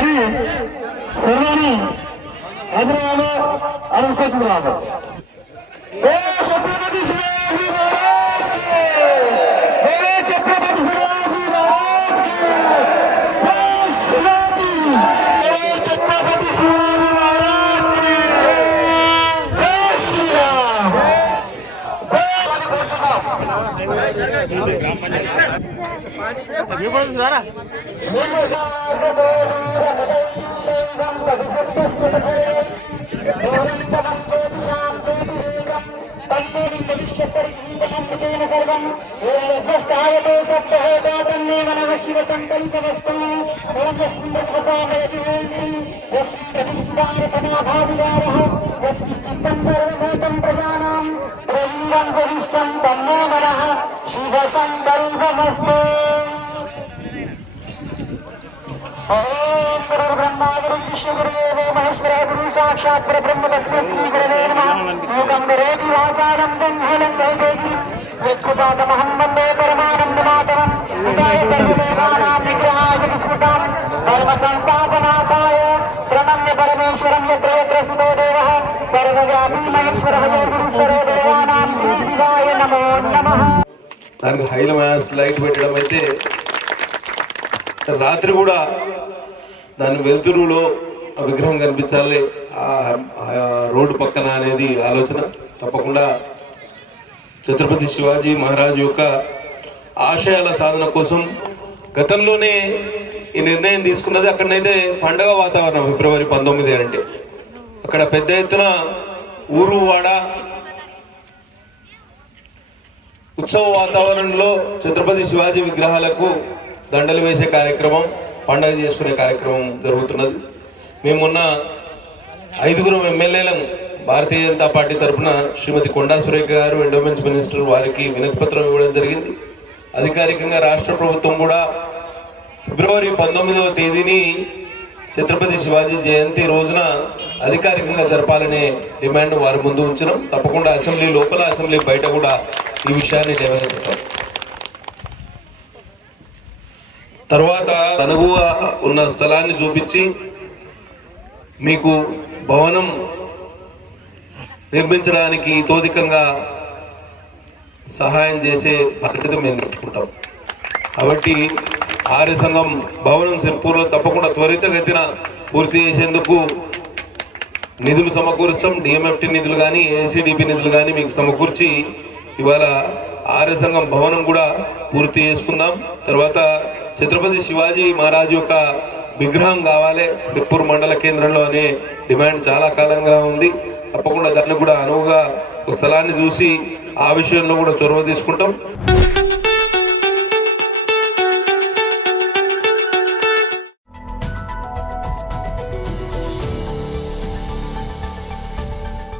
కానీ సర్వాన్ని ఆదరణ అనుకుంటున్నాను. ఛత్రపతి శివాజీ మహారాజ్ కి, ఛత్రపతి శివాజీ మహారాజ్ కి, జై శివాజీ, ఛత్రపతి శివాజీ మహారాజ్ కి, జై శ్రీరామ్. శివ సంకల్ప వస్తు చిత్తం సర్వభూతం ప్రజానాం ప్రజీవం తన్నో మనః శివ సంకల్పమస్తు. ఓం గురు బ్రహ్మ గురు విష్ణు గురుదేవో మహేశ్వర గురు సాక్షాత్ పరబ్రహ్మ తస్మై శ్రీ గురవే నమః. యోగం విరేది వాచారం బ్రహ్మూలం వైవేకి వ్యక్తిపాతమహం వందే పరమానందమాతరం. విదాయ సర్వదేవానాం విగ్రహాయ విస్మృతాం ధర్మ సంస్థాపనార్థాయ ప్రణమ్య పరమేశ్వరం యత్ర యత్ర స్థితో దేవః సర్వవ్యాపీ మహేశ్వరః గురు సర్వదేవానాం శ్రీ శివాయ నమో నమః. దానికి హైల మ్యాస్ లైట్ పెట్టడం అయితే రాత్రి కూడా దాని వెలుతురులో ఆ విగ్రహం కనిపించాలి రోడ్డు పక్కన అనేది ఆలోచన. తప్పకుండా ఛత్రపతి శివాజీ మహారాజ్ యొక్క ఆశయాల సాధన కోసం గతంలోనే ఈ నిర్ణయం తీసుకున్నది. అక్కడనైతే పండగ వాతావరణం ఫిబ్రవరి 19 అంటే అక్కడ పెద్ద ఎత్తున ఊరు వాడ ఉత్సవ వాతావరణంలో ఛత్రపతి శివాజీ విగ్రహాలకు దండలు వేసే కార్యక్రమం, పండగ చేసుకునే కార్యక్రమం జరుగుతున్నది. మేమున్న 5 ఎమ్మెల్యేలను భారతీయ జనతా పార్టీ తరఫున శ్రీమతి కొండా సురేఖ గారు ఎండోమెంట్స్ మినిస్టర్ వారికి వినతి పత్రం ఇవ్వడం జరిగింది. అధికారికంగా రాష్ట్ర ప్రభుత్వం కూడా ఫిబ్రవరి 19వ తేదీని ఛత్రపతి శివాజీ జయంతి రోజున అధికారికంగా జరపాలనే డిమాండ్ వారి ముందు ఉంచడం. తప్పకుండా అసెంబ్లీ లోపల, అసెంబ్లీ బయట కూడా ఈ విషయాన్ని లేవనెత్తుతాం. తర్వాత అనువుగా ఉన్న స్థలాన్ని చూపించి మీకు భవనం నిర్మించడానికి తోదికంగా సహాయం చేసే బాధ్యత మేము తీసుకుంటాం. కాబట్టి ఆర్య సంఘం భవనం సిర్పూర్లో తప్పకుండా త్వరితగతిన పూర్తి చేసేందుకు నిధులు సమకూరుస్తాం. డిఎంఎఫ్టి నిధులు కానీ, ఏసీడీపీ నిధులు కానీ మీకు సమకూర్చి ఇవాళ ఆర్య సంఘం భవనం కూడా పూర్తి చేసుకుందాం. తర్వాత ఛత్రపతి శివాజీ మహారాజ్ యొక్క విగ్రహం కావాలి సిర్పూర్ మండల కేంద్రంలో అనే డిమాండ్ చాలా కాలంగా ఉంది. తప్పకుండా దాన్ని కూడా అనువుగా ఒక స్థలాన్ని చూసి ఆ విషయంలో కూడా చొరవ తీసుకుంటాం.